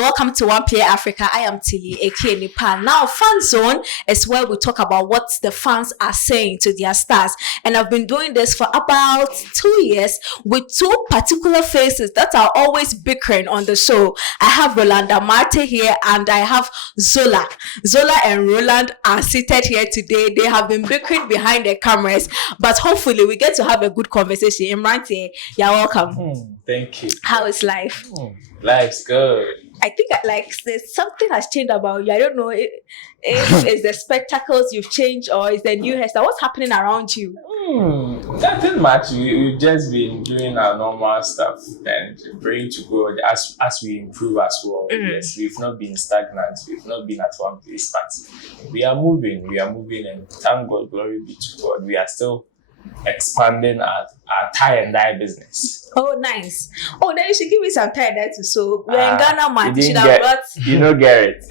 Welcome to OnePlay Africa. I am Tilly, aka Nepal. Now, Fan Zone is where we talk about what the fans are saying to their stars. And I've been doing this for about 2 years with two particular faces that are always bickering on the show. I have Rolanda Marte here and I have Zola. Zola and Roland are seated here today. They have been bickering behind the cameras, but hopefully we get to have a good conversation. Imrante, you're welcome. Thank you. How is life? Life's good. I think there's something has changed about you. I don't know if it's the spectacles you've changed or is the new hairstyle. What's happening around you? Nothing much. We've just been doing our normal stuff and praying to God as we improve as well. Yes, we've not been stagnant. We've not been at one place, but we are moving. And thank God, glory be to God. We are still expanding our tie and dye business. Oh, nice. Oh, then you should give me some tie and dye too. So we're in Ghana, man. You should have brought. You don't get it.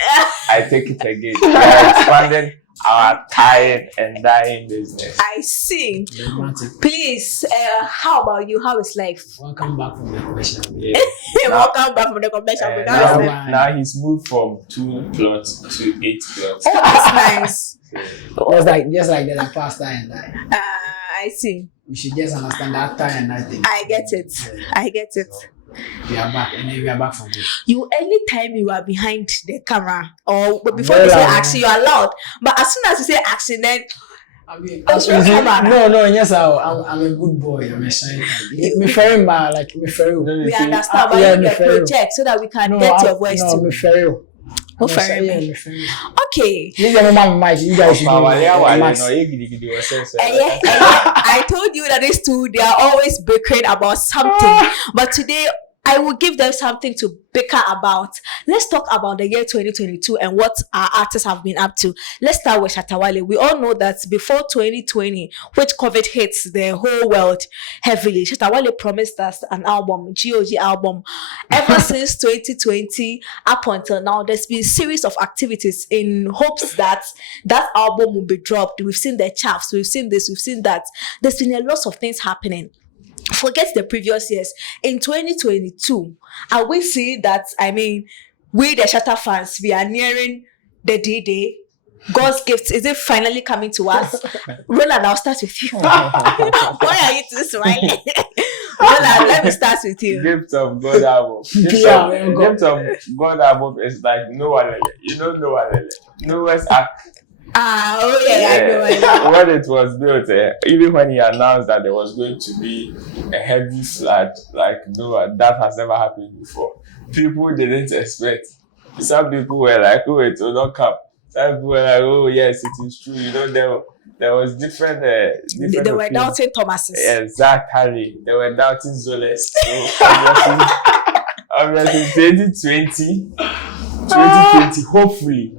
I take it again. We are expanding our tie and dyeing business. I see. Please, how about you? How is life? Welcome back from the commercial. Yeah. Welcome back from the commercial. Now he's moved from 2 plots to 8 plots. Oh, that's nice. Just like the past tie and dye. I see. We should just understand that tie and dye thing. I get it. I get it. We are back, and then we are back from it. You anytime you are behind the camera or before you say action, you are loud. But as soon as you say action, then no, yes, I'm a good boy. I'm a shy guy. Me very bad, like me very. We understand, but you need a project so that we can get your voice too. Me very. Okay. You guys should I told you that these two, they are always bickering about something. But today, I will give them something to bicker about. Let's talk about the year 2022 and what our artists have been up to. Let's start with Shatta Wale. We all know that before 2020, which COVID hits the whole world heavily, Shatta Wale promised us an album, GOG album. Ever since 2020, up until now, there's been a series of activities in hopes that that album will be dropped. We've seen the chaffs, we've seen this, we've seen that. There's been a lot of things happening. Forget the previous years. In 2022, are we seeing that, we the Shatta fans, we are nearing the D-Day? God's gift, is it finally coming to us? Roland, I'll start with you. Why are you too smiling? Roland, let me start with you. Gift of God album. Gift of God album is like no one. You know no one. No one's I know. When it was built, even when he announced that there was going to be a heavy flood, that has never happened before. People didn't expect. Some people were like, "Oh, it will not come." Some people were like, "Oh, yes, it is true." You know, there was different. They were doubting Thomas's. Exactly, they were doubting Zolas. So obviously, 2020, hopefully.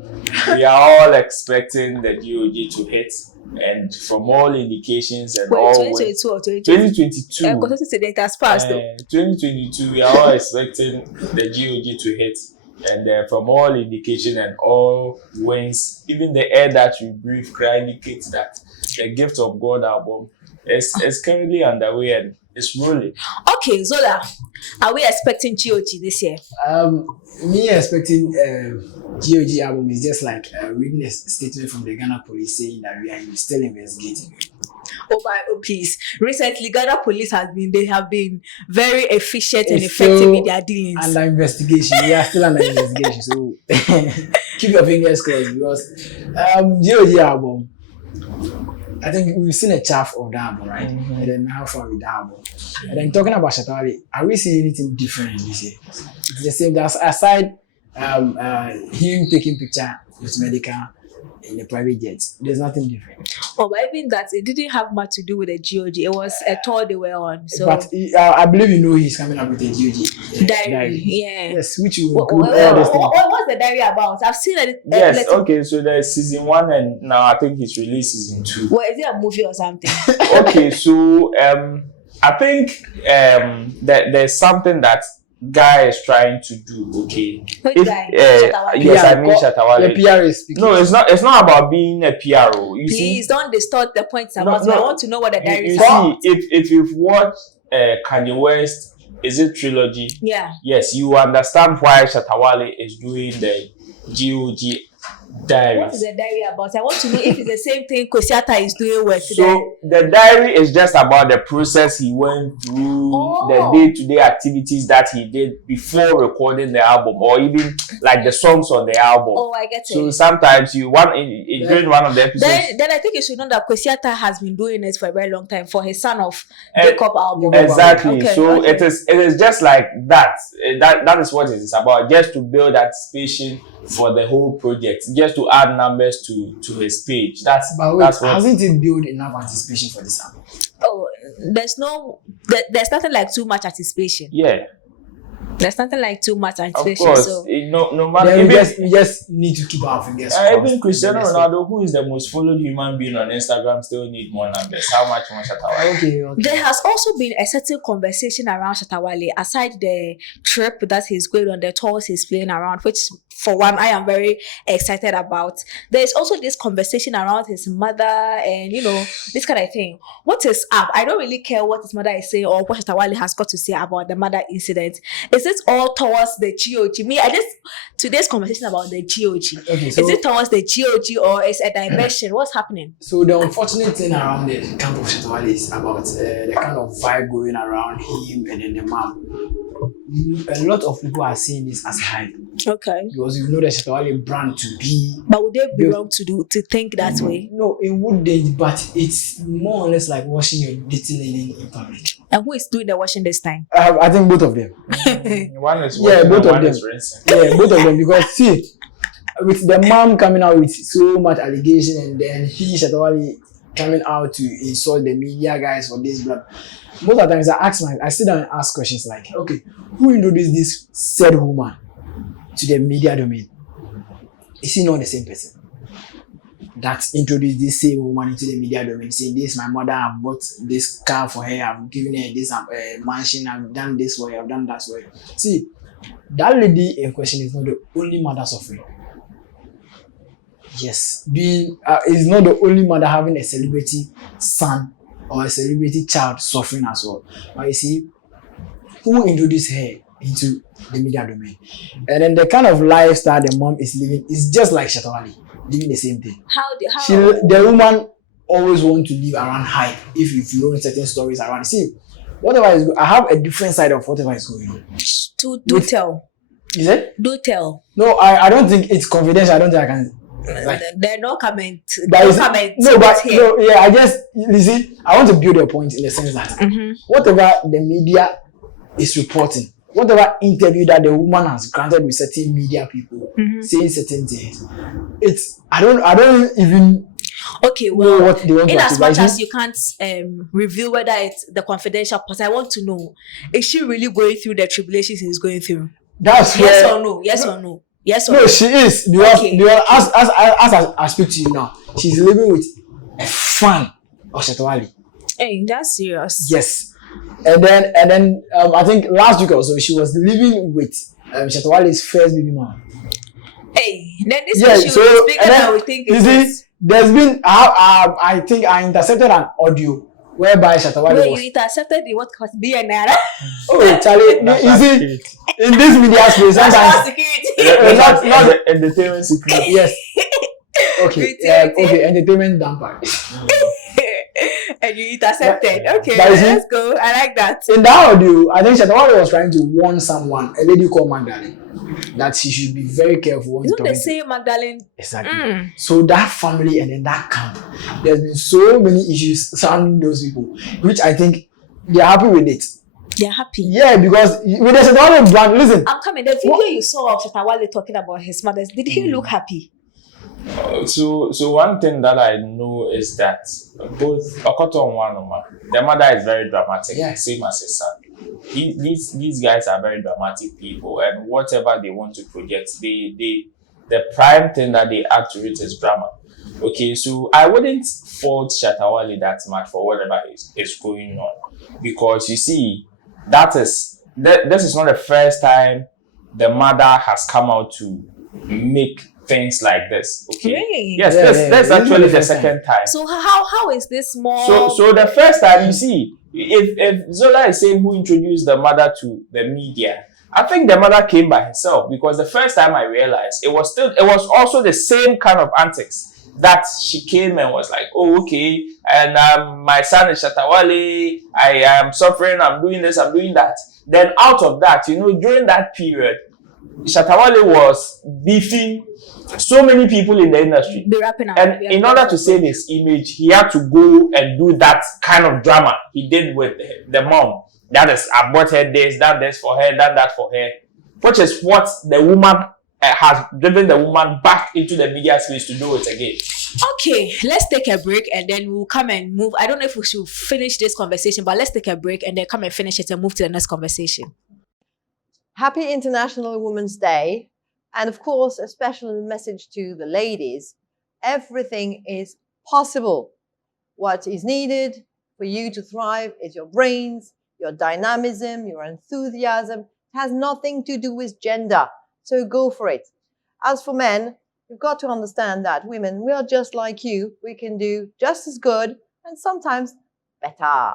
We are all expecting the GOG to hit, and from all indications and all 2022 or 2022. 2022. 2022, we are all expecting the GOG to hit, and from all indication and all winds, even the air that we breathe indicates that the Gift of God album is currently underway and it's rolling. Okay, Zola, are we expecting GOG this year? Me expecting GOG album is just like reading a statement from the Ghana police saying that we are still investigating. Oh, please. Recently, Ghana police have been very efficient and effective in their dealings. Under investigation. We are still under investigation. So keep your fingers crossed because GOG album, I think we've seen a chaff of the album, right? And then how far with the album? And then talking about Shatta Wale, are we seeing anything different in this year? It's the same. That's aside him taking picture with medical in the private jets. There's nothing different. Oh, but even that, it didn't have much to do with the GOG. It was a tour they were on. So. But I believe he's coming up with a GOG diary. Yeah. Yes, which will include all those things. What's the diary about? I've seen it. Yes, okay, so there's season 1 and now I think he's released season 2. Well, is it a movie or something? Okay, so I think that there's something that guy is trying to do, okay? Which guy? Yes, I mean Shatta Wale. The PR is speaking. No, it's not about being a PRO. Please don't distort the points about. I want to know what the diary is. See, if you've watched Kanye West is it trilogy? Yeah. Yes, you understand why Shatta Wale is doing the GOG diary. What is the diary about? I want to know if it's the same thing Kosiata is doing with today. So the diary is just about the process he went through, the day-to-day activities that he did before recording the album, or even like the songs on the album. Oh, I get it. So sometimes you want during one of the episodes. Then I think you should know that Kosiata has been doing it for a very long time for his son of GOG Album. Exactly. Okay, so okay. it is just like that. That is what it is about. Just to build anticipation for the whole project, just to add numbers to his page. That's what hasn't it built enough anticipation for this album? Oh, there's nothing like too much anticipation. Yeah. There's nothing like too much anticipation. Of course, So no matter. Then we just need to keep our fingers crossed. Even Cristiano Ronaldo, who is the most followed human being on Instagram, still need more numbers. How much more Shatta Wale? Okay. there has also been a certain conversation around Shatta Wale, aside the trip that he's going on, the tours he's playing around, which for one I am very excited about. There is also this conversation around his mother and this kind of thing. What is up? I don't really care what his mother is saying or what Shatta Wale has got to say about the mother incident. Is it all towards the GOG? Today's conversation about the GOG. Okay, so, is it towards the GOG or is a diversion? What's happening? So the unfortunate thing around the camp of Shatta Wale is about the kind of vibe going around him and then the mom. A lot of people are seeing this as hype. Okay. Because you know the Shatta Wale brand to be. But would they be wrong to think that way? No, it wouldn't, but it's more or less like washing your dirty linen in public. And who is doing the washing this time? I think both of them. One is Yeah, both of one them. is rinsing. Yeah, both of them. Because see, with the mom coming out with so much allegation and then Shatta Wale coming out to insult the media guys for this, blah. Most of the times I sit down and ask questions like, okay, who introduced this said woman to the media domain? Is he not the same person that introduced this same woman into the media domain, saying this, my mother, I've bought this car for her, I've given her this mansion, I've done this for her, I've done that for her. See, that lady in question is not the only mother suffering. Yes, is not the only mother having a celebrity son or a celebrity child suffering as well. But you see, who introduced her into the media domain? And then the kind of lifestyle the mom is living is just like Shatta Wale, living the same thing. The woman always want to live around hype. If you know certain stories around, see, whatever is I have a different side of whatever is going on. Do tell. Is it? Do tell. No, I don't think it's confidential. I don't think I can. There are no comment. I guess you see, I want to build a point in the sense that whatever the media is reporting, whatever interview that the woman has granted with certain media people saying certain things, I don't even know what they want to in as much as you can't reveal whether it's the confidential part, I want to know, is she really going through the tribulations he's going through? That's yes or no? Yes or no? Yes or no? No, she is because as I speak to you now, she's living with a fan of Shatta Wale. Hey, that's serious. Yes, and then I think last week or so she was living with Shatta Wale's first baby mom. Hey, then this issue is bigger than we think it is. There's been I think I intercepted an audio whereby Shatta Wale was. You intercepted the what cost BNR? Oh, Charlie, you see, in this media space, sometimes not the entertainment secret. Yes. Okay. Okay. Entertainment damper. And you intercepted. Okay, let's go. I like that. In that audio, I think Shatta Wale was trying to warn someone, a lady called Magdalene, that she should be very careful. Isn't the same Magdalene? Exactly. So that family and then that camp, there's been so many issues surrounding those people, which I think they're happy with it. They're happy. Yeah, because with the Shatta Wale brand, listen. I'm coming. The video you saw of Shatta Wale talking about his mother, did he look happy? So one thing that I know is that both Okoto and Wanoma, their mother is very dramatic, same as his son. These guys are very dramatic people, and whatever they want to project, the prime thing that they add to it is drama. Okay, so I wouldn't fault Shatta Wale that much for whatever is going on, because you see, this is not the first time the mother has come out to make things like this. Okay. Really? Yes, that's actually the second time. So how is this more? So the first time, you see, if Zola is saying who introduced the mother to the media, I think the mother came by herself, because the first time I realized it was also the same kind of antics that she came and was like, oh, okay, and my son is Shatta Wale, I am suffering, I'm doing this, I'm doing that. Then out of that, during that period, Shatta Wale was beefing so many people in the industry. And in order to save his image, he had to go and do that kind of drama he did with the mom. That is, I bought her this, that for her, that for her. Which is what the woman has driven the woman back into the media space to do it again. Okay, let's take a break and then we'll come and move. I don't know if we should finish this conversation, but let's take a break and then come and finish it and move to the next conversation. Happy International Women's Day. And of course, a special message to the ladies. Everything is possible. What is needed for you to thrive is your brains, your dynamism, your enthusiasm. It has nothing to do with gender. So go for it. As for men, you've got to understand that women, we are just like you. We can do just as good and sometimes better.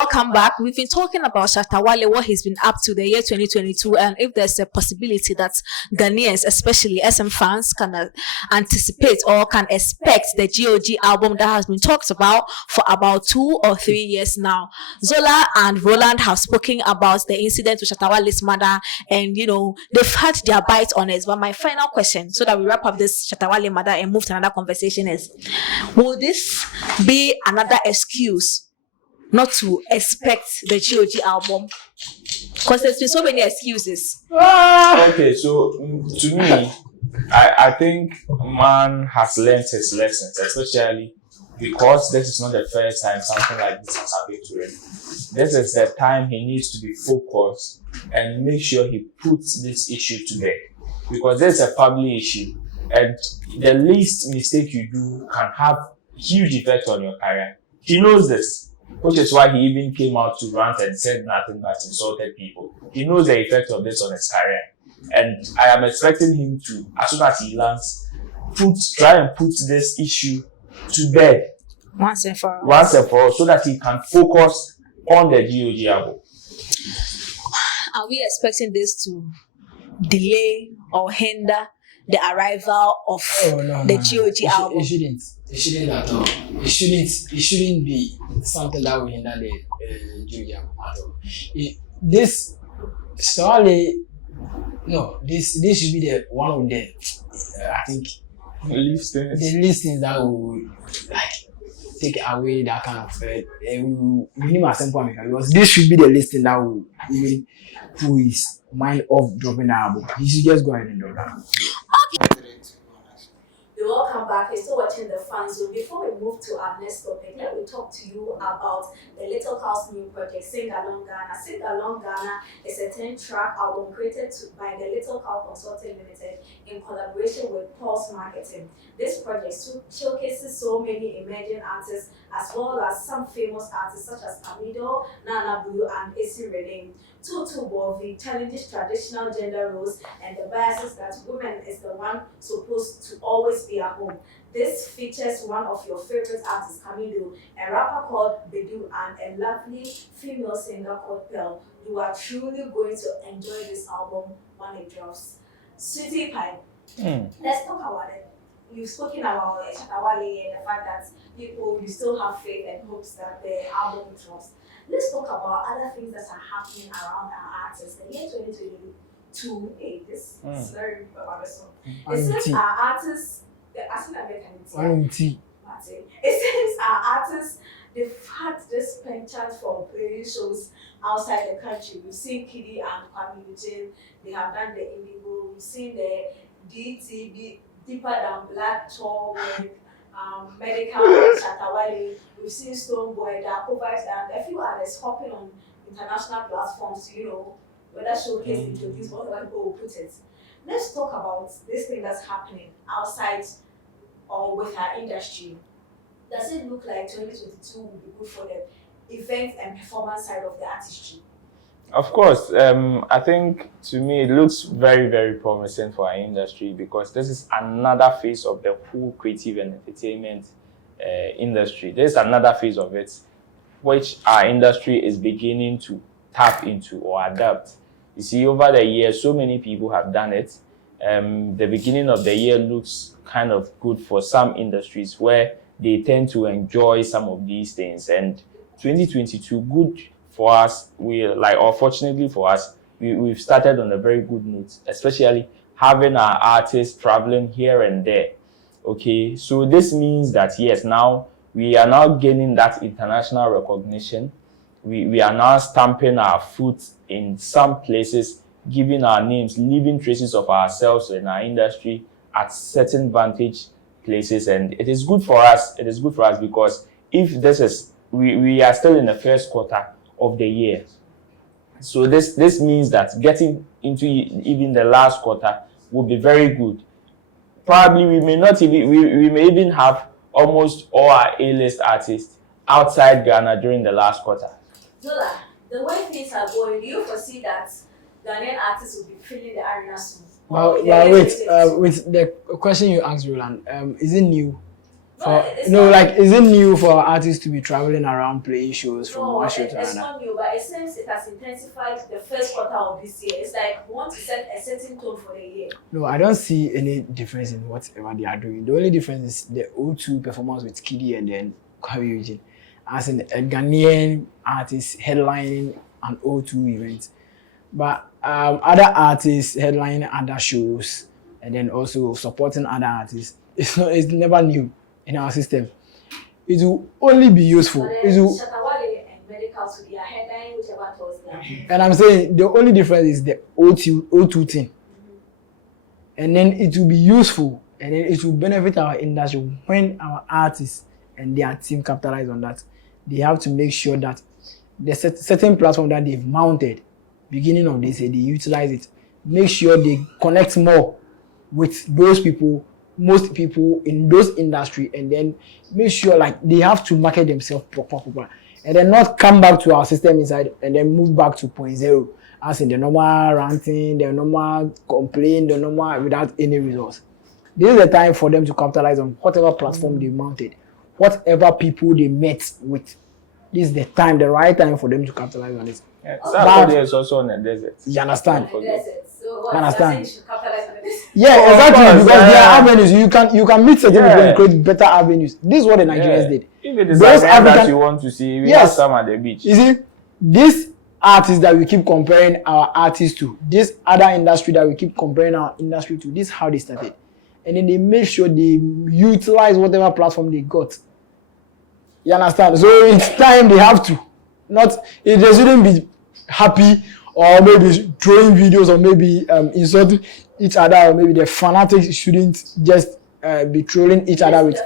Welcome back. We've been talking about Shatta Wale, what he's been up to the year 2022, and if there's a possibility that Ghanaians, especially SM fans, can anticipate or can expect the GOG album that has been talked about for about 2 or 3 years now. Zola and Roland have spoken about the incident with Shatta Wale's mother, and they've had their bite on it. But my final question, so that we wrap up this Shatta Wale matter and move to another conversation, is: will this be another excuse not to expect the GOG album? Because there's been so many excuses. Okay, so to me, I think man has learned his lessons, especially because this is not the first time something like this has happened to him. This is the time he needs to be focused and make sure he puts this issue to bed, because this is a family issue, and the least mistake you do can have huge effect on your career. He knows this, which is why he even came out to rant and said nothing but insulted people. He knows the effect of this on his career. And I am expecting him to, as soon as he lands, try and put this issue to bed. Once and for all. So that he can focus on the GOG album. Are we expecting this to delay or hinder the arrival of the GOG album? It shouldn't at all. It shouldn't be something that will hinder the GOG album at all. This should be the one of the I think the listings that will take away that kind of because this should be the listing that will even put his mind off dropping the album. He should just go ahead and drop that. Welcome back. You're still watching the Fan Zone. Before we move to our next topic, let me talk to you about the Little House new project, Sing Along Ghana. Sing Along Ghana is a 10-track album created by the Little House Consulting Limited in collaboration with Pulse Marketing. This project showcases so many emerging artists as well as some famous artists such as Amido, Nana Blue, and Issy Redeem. Tutu Bovi challenges traditional gender roles and the biases that women is the one supposed to always be at home. This features one of your favorite artists, Kamido, a rapper called Bedu, and a lovely female singer called Pearl. You are truly going to enjoy this album when it drops. Sweetie Pie, let's talk about it. You've spoken about Shatta Wale and the fact that you still have faith and hopes that the album drops. Let's talk about other things that are happening around our artists. The year 2022, this is very bothersome. It says our artists, it says our artists, they've had this penchant for playing shows outside the country. We've seen Kiddy and Kwame Eugene, they have done the Indigo, we've seen the DTB, Deeper Than Black tour with Medical and Shatta Wale. We've seen Stonebwoy, Dakovic, and a few others hopping on international platforms, whether showcase, introduce, whatever people will put it. Let's talk about this thing that's happening outside or with our industry. Does it look like 2022 will be good for the event and performance side of the artistry? Of course, I think to me it looks very, very promising for our industry, because this is another phase of the whole creative and entertainment industry. There's another phase of it. which our industry is beginning to tap into or adapt. You see, over the years, so many people have done it. The beginning of the year looks kind of good for some industries where they tend to enjoy some of these things. And 2022, good for us. Or fortunately for us, we've started on a very good note, especially having our artists traveling here and there. Okay, so this means that yes, now we are now gaining that international recognition. We are now stamping our foot in some places, giving our names, leaving traces of ourselves in our industry at certain vantage places, and it is good for us. It is good for us because if this is we are still in the first quarter of the year, so this means that getting into even the last quarter will be very good. Probably we may not even we may even have almost all our A-list artists outside Ghana during the last quarter. Zola, the way things are going, do you foresee that Ghanaian artists will be filling the arena soon? Well, wait. With the question you asked, Roland, is it new? Is it new for artists to be traveling around playing shows from one show to another? It's not new, but it seems it has intensified the first quarter of this year. It's like we want to set a certain tone for the year. No, I don't see any difference in whatever they are doing. The only difference is the O2 performance with Kiddy and then Kwabi Eugene. As in a Ghanaian artist headlining an O2 event. But other artists headlining other shows and then also supporting other artists, it's never new in our system. It will only be useful. Shatta Wale and Medicals will be headlining whichever Thursday. And I'm saying the only difference is the O2 thing. And then it will be useful and then it will benefit our industry when our artists and their team capitalize on that. They have to make sure that the certain platform that they've mounted beginning of this year, they utilize it. Make sure they connect more with those people, most people in those industry, and then make sure like they have to market themselves proper, and then not come back to our system inside and then move back to 0.0 as in the normal ranting, the normal complaint, the normal without any results. This is the time for them to capitalize on whatever platform they mounted, whatever people they met with. This is the time, the right time for them to capitalize on it. Yeah, Sarkodie is also on the desert. You understand? So what, understand? you should capitalize on this? Yeah, exactly. Course, because there are avenues. You can meet certain people and create better avenues. This is what the Nigerians did. If it is that you want to see, we have some at the beach. You see, this artists that we keep comparing our artists to, this other industry that we keep comparing our industry to, this is how they started. And then they make sure they utilize whatever platform they got. You understand? So it's time they have to. They shouldn't be happy or maybe throwing videos or maybe insulting each other, or maybe the fanatics shouldn't just be trolling each other with. Do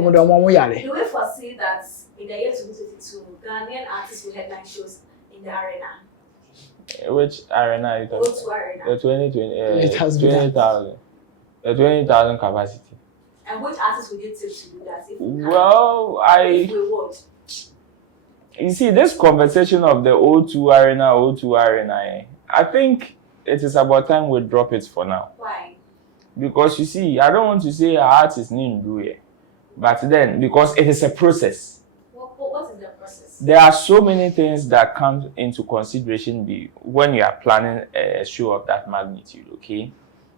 we foresee that in the year 2022, Ghanaian artists will headline shows in the arena? Which arena are you talking about? O2 Arena. The 2020, It has been 20,000. The 20,000 capacity. And which artists would you tip to do that? If we can? Well, If we would. You see, this conversation of the O2 Arena, I think it is about time we drop it for now. Why? Because you see, I don't want to say our artists need to do it. But then, because it is a process. What is the process? There are so many things that come into consideration when you are planning a show of that magnitude, okay?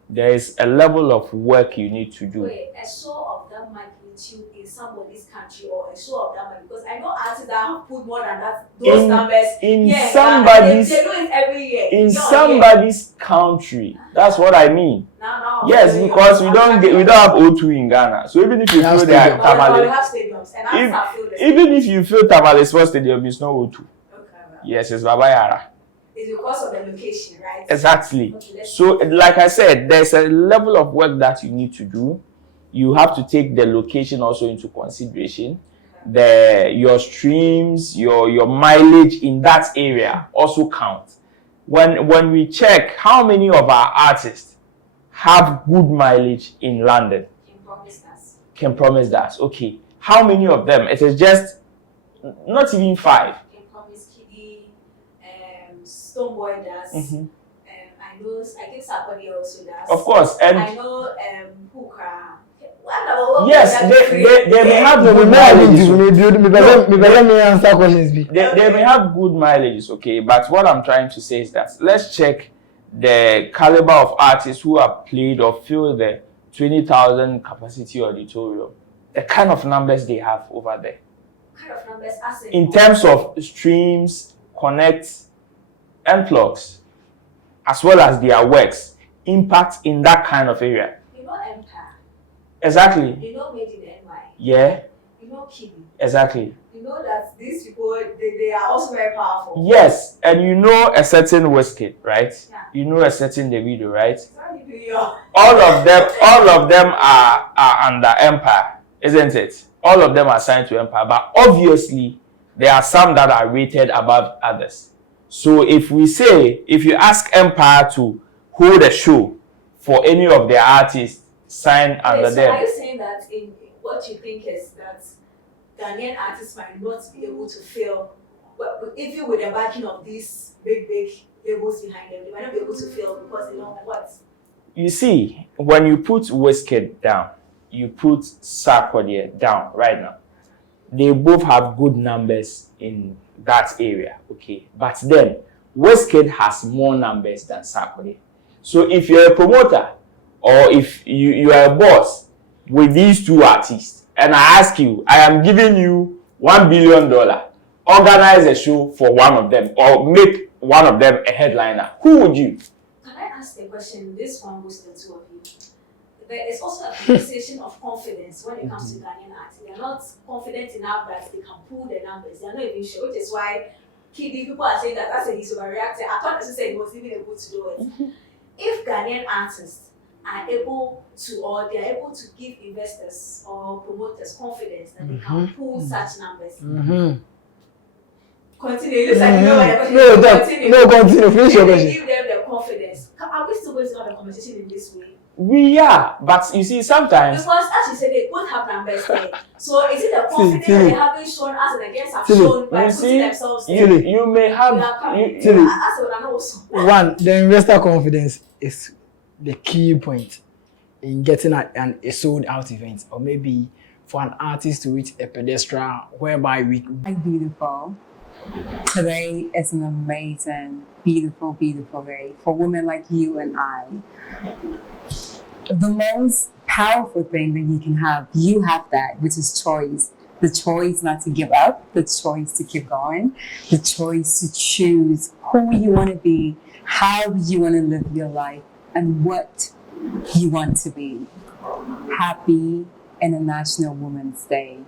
There is a level of work you need to do. Wait, a show of that magnitude in somebody's country or a show of that magnitude? Because I know artists that have put more than those numbers. In yes, somebody's, they do it every year. in somebody's country. That's what I mean. No. Yes, because we don't have O2 in Ghana. So even if you feel they are Tamale, we have stadiums, and artists have filled the even if you feel Tamale Sports Stadium is not O2. Okay, well. Yes, it's Baba Yara. It's because of the location, right? Exactly. Okay, So, like I said, there's a level of work that you need to do. You have to take the location also into consideration. Your streams, your mileage in that area also count. When we check how many of our artists have good mileage in London, can promise that. Okay, how many of them? It is just not even 5. Stoneboy does. I think Sarkodie also does. Of course, and I know Hooker. Yes, they may have good Let me answer questions. They may have good mileages, okay, but what I'm trying to say is that let's check the caliber of artists who have played or filled the 20,000 capacity auditorium, the kind of numbers they have over there. Kind of numbers as in terms of streams, connects, and plugs, as well as their works, impact in that kind of area. You know Empire. Exactly. You know Made in the NY. Yeah. You know Kiddy. Exactly. You know that these people, they are also very powerful. Yes, and you know a certain Wizkid, right? Yeah. You know a certain Davido, right? Sorry, do you? All of them are under Empire, isn't it? All of them are signed to Empire, but obviously there are some that are rated above others. So if you ask Empire to hold a show for any of their artists signed under so them. Are you saying that in what you think is that Ghanaian artists might not be able to fill, well, even with the backing of these big labels behind them, they might not be able to fill because they don't what? You see, when you put Wizkid down, you put Sarkodie down right now, they both have good numbers in that area, okay? But then, Wizkid has more numbers than Sarkodie. So if you're a promoter, or if you are a boss with these two artists, and I ask you, I am giving you $1 billion, organize a show for one of them, or make one of them a headliner, who would you? Can I ask a question? This one goes to the two of you. There is also a conversation of confidence when it comes to Ghanaian artists. They are not confident enough that they can pull the numbers. They are not even sure, which is why people are saying that that's a he's overreacting. I thought as you said he was even able to do it. If Ghanaian artists are able to, or they are able to give investors or promoters confidence that they can pull such numbers. Continue. It looks like you know what the question is. Continue. Finish your question. Give them the confidence. Are we still going to have a conversation in this way? We are, but you see, sometimes Because as you said, they both have numbers there. So is it the confidence that they haven't shown us and against have shown by putting themselves there? you may have. That's what I know also. One, the investor confidence is the key point in getting a sold out event, or maybe for an artist to reach a pedestal whereby we. Beautiful. Today is an amazing, beautiful, beautiful day for women like you and I. The most powerful thing that you can have, you have that, which is choice. The choice not to give up, the choice to keep going, the choice to choose who you want to be, how you want to live your life, and what you want to be. Happy International Women's Day.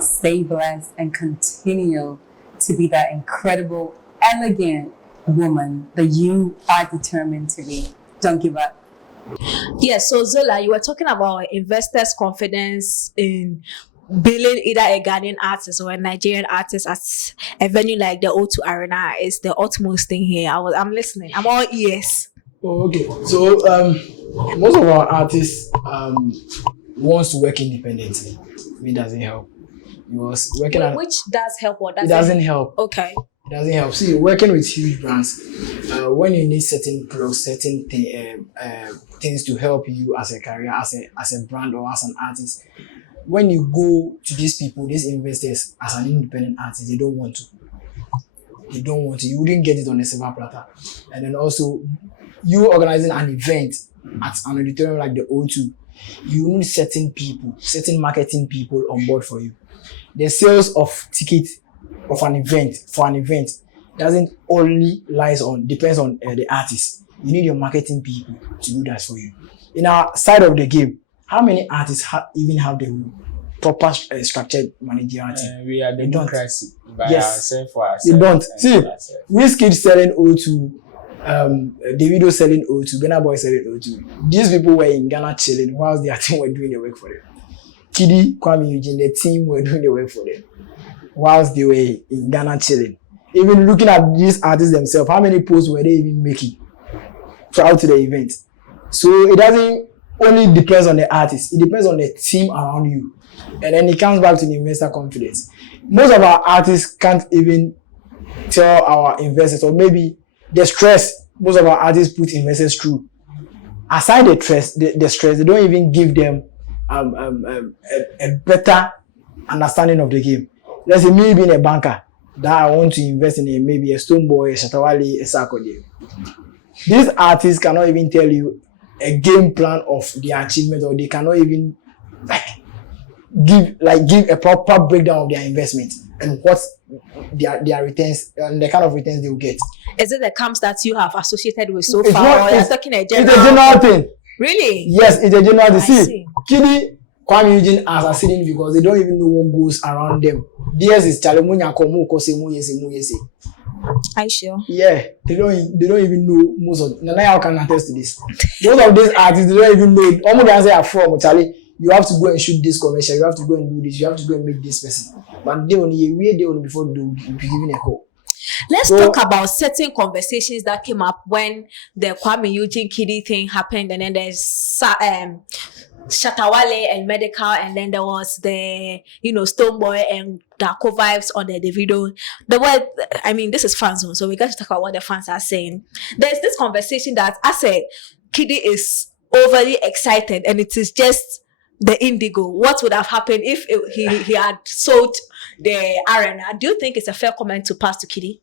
Stay blessed and continue to be that incredible, elegant woman that you are determined to be. Don't give up. Yes, so Zola, you were talking about investors' confidence in billing either a Ghanaian artist or a Nigerian artist at a venue like the O2 Arena is the utmost thing here. I'm listening. I'm all ears. Oh, okay. So most of our artists wants to work independently. It doesn't help. Because working Which does help or doesn't? It doesn't help. Okay. It doesn't help. See, working with huge brands, when you need certain products, certain things to help you as a career, as a brand or as an artist, when you go to these people, these investors, as an independent artist, they don't want to. They don't want to. You wouldn't get it on a silver platter. And then also, you organizing an event at an auditorium like the O2, you need certain people, certain marketing people on board for you. The sales of tickets of an event doesn't only depends on the artist. You need your marketing people to do that for you. In our side of the game, how many artists even have the proper structured managerial team? We are democracy by ourselves for ourselves. They don't. See, Wizkid selling O2, Davido selling O2, Ghana Boy selling O2. These people were in Ghana chilling whilst their team were doing the work for them. Kiddy, Kwame Eugene, the team were doing the work for them whilst they were in Ghana chilling. Even looking at these artists themselves, how many posts were they even making throughout the event? So it doesn't only depends on the artist, it depends on the team around you. And then it comes back to the investor confidence. Most of our artists can't even tell our investors, or maybe the stress most of our artists put investors through. Aside the stress, they don't even give them a better understanding of the game. Let's say me being a banker that I want to invest in maybe a Stoneboy, a Shatta Wale, a Sarkodie. These artists cannot even tell you a game plan of their achievement, or they cannot even give a proper breakdown of their investment and what their returns and the kind of returns they will get. Is it the camps that you have associated with so It's far, not- or you're it's- talking a It's a general? general thing. Really? Yes, it's a general thing. I See, see. Kidi, Kwame Eugene as a sitting because they don't even know what goes around them. Theirs is Chalemunya Komu Kose Muyese. Are you sure? Yeah, they don't even know most of. Nana can attest to this. Most of these artists, they don't even know. Almost they say are from Charlie. You have to go and shoot this commercial. You have to go and do this. You have to go and meet this person. But they only before they will be given a call. Let's So- talk about certain conversations that came up when the Kwame Eugene Kiddy thing happened, and then there's Shatta Wale and Medical, and then there was the Stoneboy and Darko Vibes on the video. The word, I mean, this is fan zone, so we got to talk about what the fans are saying. There's this conversation that I said Kiddy is overly excited, and it is just the indigo. What would have happened if he had sold the arena? Do you think it's a fair comment to pass to Kiddy?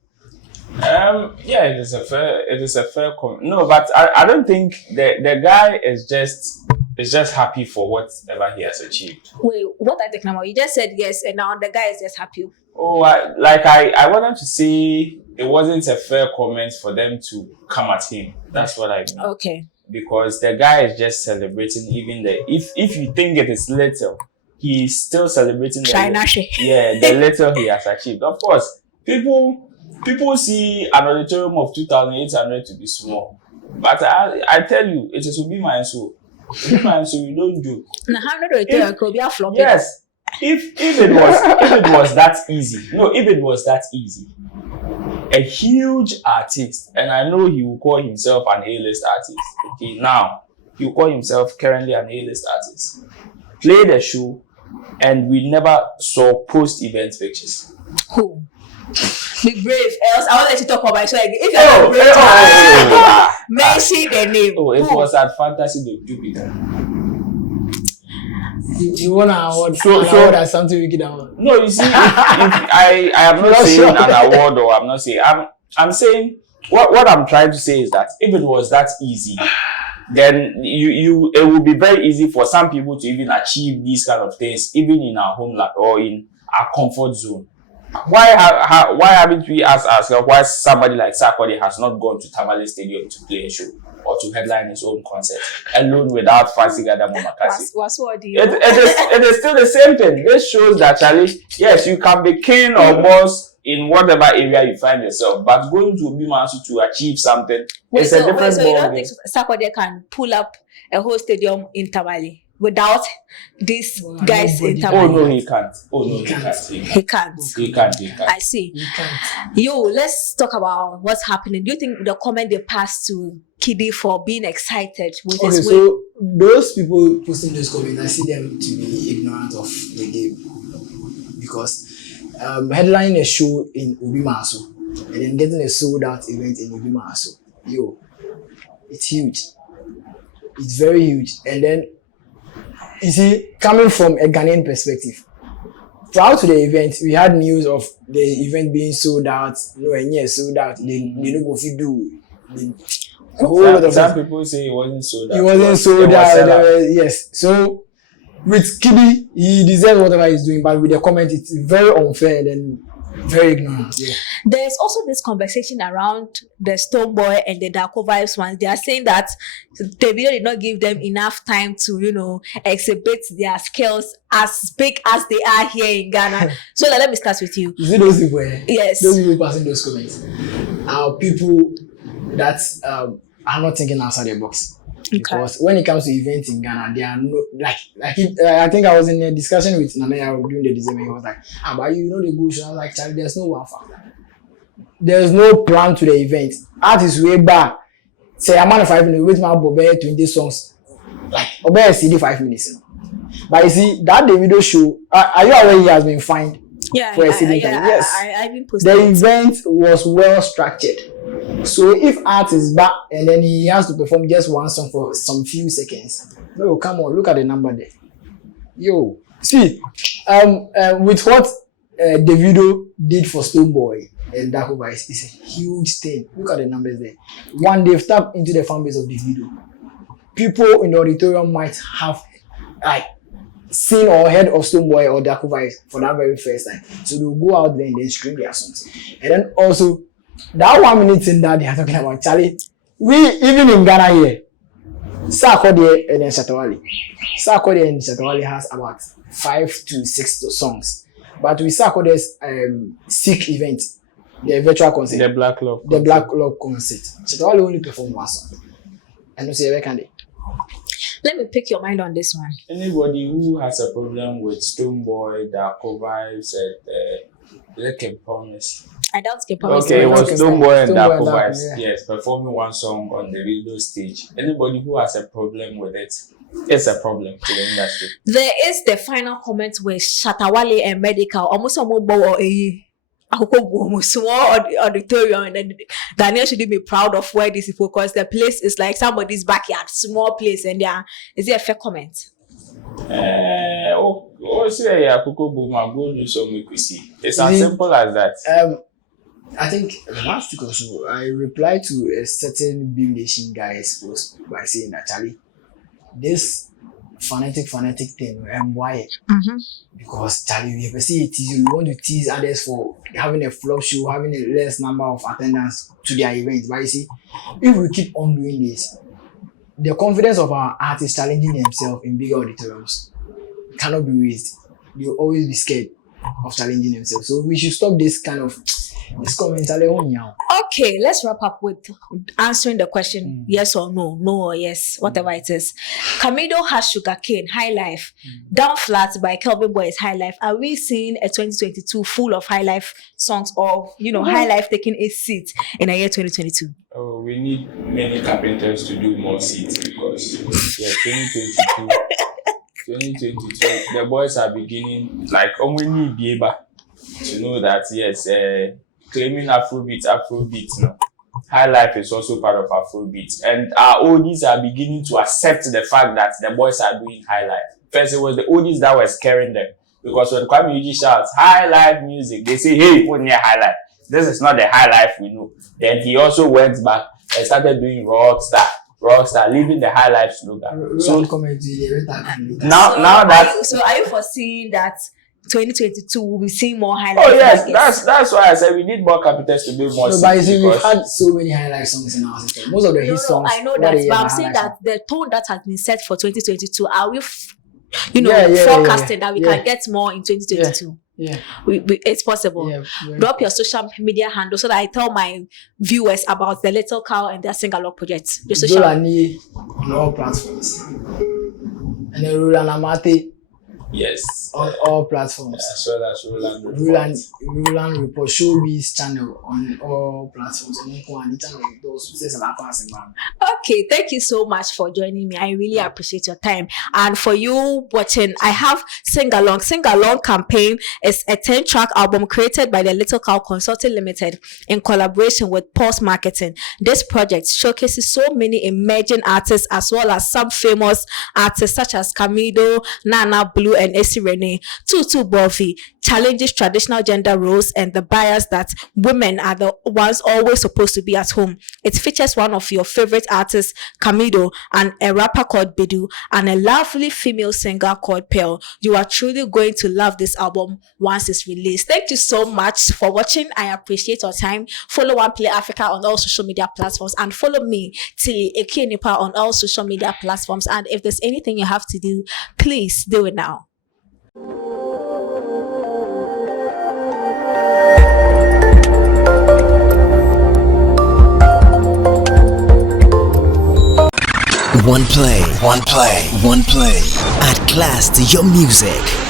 Yeah, it is a fair comment. No, but I don't think the guy is just happy for whatever he has achieved. Wait, what I think now? You just said yes, and now the guy is just happy. Oh, I wanted to say it wasn't a fair comment for them to come at him. That's what I mean. Okay. Because the guy is just celebrating even if you think it is little, he's still celebrating the little he has achieved. Of course, people see an auditorium of 2,800 to be small, but I tell you, it is to be my soul. So you don't do. Yes, if it was that easy, a huge artist, and I know he will call himself an A-list artist. Okay, now he will call himself currently an A-list artist. Play the show, and we never saw post-event pictures. Who? Be brave, else I want let you talk about my show again. If you're brave, mention the name. Oh, it was at Fantasy of Jupiter. You want an award? So- Award as something we get award. No, you see, if I am not Not saying sure. an award, or I'm not saying. I'm saying what I'm trying to say is that if it was that easy, then it would be very easy for some people to even achieve these kind of things, even in our homeland or in our comfort zone. Why haven't we asked ourselves why somebody like Sarkodie has not gone to Tamale Stadium to play a show or to headline his own concert alone without Fancy Gada Momakasi? It is still the same thing. This shows that, Charlie, yes, you can be king or boss in whatever area you find yourself, but going to Obimansu to achieve something is a different so you ball don't game. think Sarkodie can pull up a whole stadium in Tamale without these guys in nobody- Tamale? Oh no, he can't. He can't. He can't. I see. You can't. Yo, let's talk about what's happening. Do you think the comment they passed to Kiddy for being excited with Okay, his win? so those people posting those comments, I see them to be ignorant of the game because headlining a show in Obimansu and then getting a sold out event in Obimansu, yo, it's huge. It's very huge. And then you see, coming from a Ghanaian perspective, prior to the event, we had news of the event being sold out. No, and yes, sold out. They don't go fit do. A whole lot of Some people say it wasn't sold out. It wasn't It was sold out. sellout. Yes. So with Kiddy, he deserves whatever he's doing, but with the comment, it's very unfair and very ignorant. Yeah. There's also this conversation around the Stoneboy and the Darko Vibes ones. They are saying that the video did not give them enough time to, exhibit their skills as big as they are here in Ghana. So let me start with you. You see those people, Yes. those people passing those comments are people that are not thinking outside the box. Because when it comes to events in Ghana, they are no I think I was in a discussion with Nanaya during the December. He was like, but you know the bush. I was like, Charlie, there's no one factor. There's no plan to the event. Artists way back. Say I'm on 5 minutes, wait my Bobe 20 songs. Like Obe CD 5 minutes. But you see, that the video show, are you aware he has been fined for a CD time? Yes. I've been posting. The event was well structured. So if art is back and then he has to perform just one song for some few seconds, no, come on, look at the number there. Yo, see, with what Davido did for Stonebwoy and Darko Vice, it's a huge thing. Look at the numbers there. One, they've tapped into the fan base of Davido. People in the auditorium might have like seen or heard of Stonebwoy or Darko Vice for that very first time. So they'll go out there and then scream their songs. And then also, that 1 minute thing that they are talking about, Charlie, we, even in Ghana here, Sarkodie and then Shatta Wale. Sarkodie and Shatta Wale has about 5 to 6 songs. But with Sarkodie's sick event, the virtual concert, The Black Love. the Black Love concert, Shatta Wale only performed 1 song. And you say, where can they? Let me pick your mind on this one. Anybody who has a problem with Stonebwoy, Darko Vibes, and Like a Promise. I doubt you promise. Okay, it was Stonebwoy and Stonebwoy Darko and Darko, Vibes. yeah. Yes, performing 1 song on the radio stage. Anybody who has a problem with it, it's a problem to the industry. There is the final comment with Shatta Wale and Medical. Almost a mobile or a small auditorium, and then Daniel should be proud of where this is because the place is like somebody's backyard, small place, and is there a fair comment? Say Akoko Buma, go do some we could see. It's as simple as that. I think last week or so, I replied to a certain Beam Nation guy's post by saying that Charlie, this fanatic thing, why? Because Charlie, we ever see it, you want to tease others for having a flop show, having a less number of attendance to their events. But you see, if we keep on doing this, the confidence of our artists challenging themselves in bigger auditoriums cannot be raised. They'll always be scared of challenging themselves. So we should stop this kind of comment. Okay, let's wrap up with answering the question yes or no, no or yes, whatever it is. Camido has Sugarcane, High Life. Down Flat by Kelvin Boy is High Life. Are we seeing a 2022 full of High Life songs or, High Life taking a seat in a year 2022? Oh, we need many carpenters to do more seats because 2022, the boys are beginning like only be able to know that yes, claiming Afrobeat, no. High Life is also part of Afrobeat, and our oldies are beginning to accept the fact that the boys are doing High Life. First, it was the oldies that were scaring them because when Kwame Yuji shouts High Life music, they say, "Hey, what near High Life? This is not the High Life we know." Then he also went back and started doing Rockstar, leaving the High Life slogan. So So are you foreseeing that 2022 will be seeing more High Life? Oh yes, that's why I said we need more capitals to build more. No, but you see, we've had so many High Life songs in our system. Most of the hit songs. I know that, but I'm saying that the tone that has been set for 2022, are we, forecasting that we can get more in 2022? Yeah. It's possible. Yeah, drop your social media handle so that I tell my viewers about the Little Cow and their sing-along project. The social on all platforms. And then Roland Amate. Yes. On all platforms. As well as Roland Report Showbiz channel on all platforms. Okay, thank you so much for joining me. I really appreciate your time. And for you watching, I have Sing Along. Sing Along campaign is a 10-track album created by the Little Cow Consulting Limited in collaboration with Pulse Marketing. This project showcases so many emerging artists as well as some famous artists such as Camido, Nana Blue, and Essie Rene. Tutu Bovi challenges traditional gender roles and the bias that women are the ones always supposed to be at home. It features one of your favorite artists, Camido, and a rapper called Bidu, and a lovely female singer called Pearl. You are truly going to love this album once it's released. Thank you so much for watching. I appreciate your time. Follow OnePlay Africa on all social media platforms and follow me, Tilly Ekenipa, on all social media platforms. And if there's anything you have to do, please do it now. OnePlay. Add class to your music.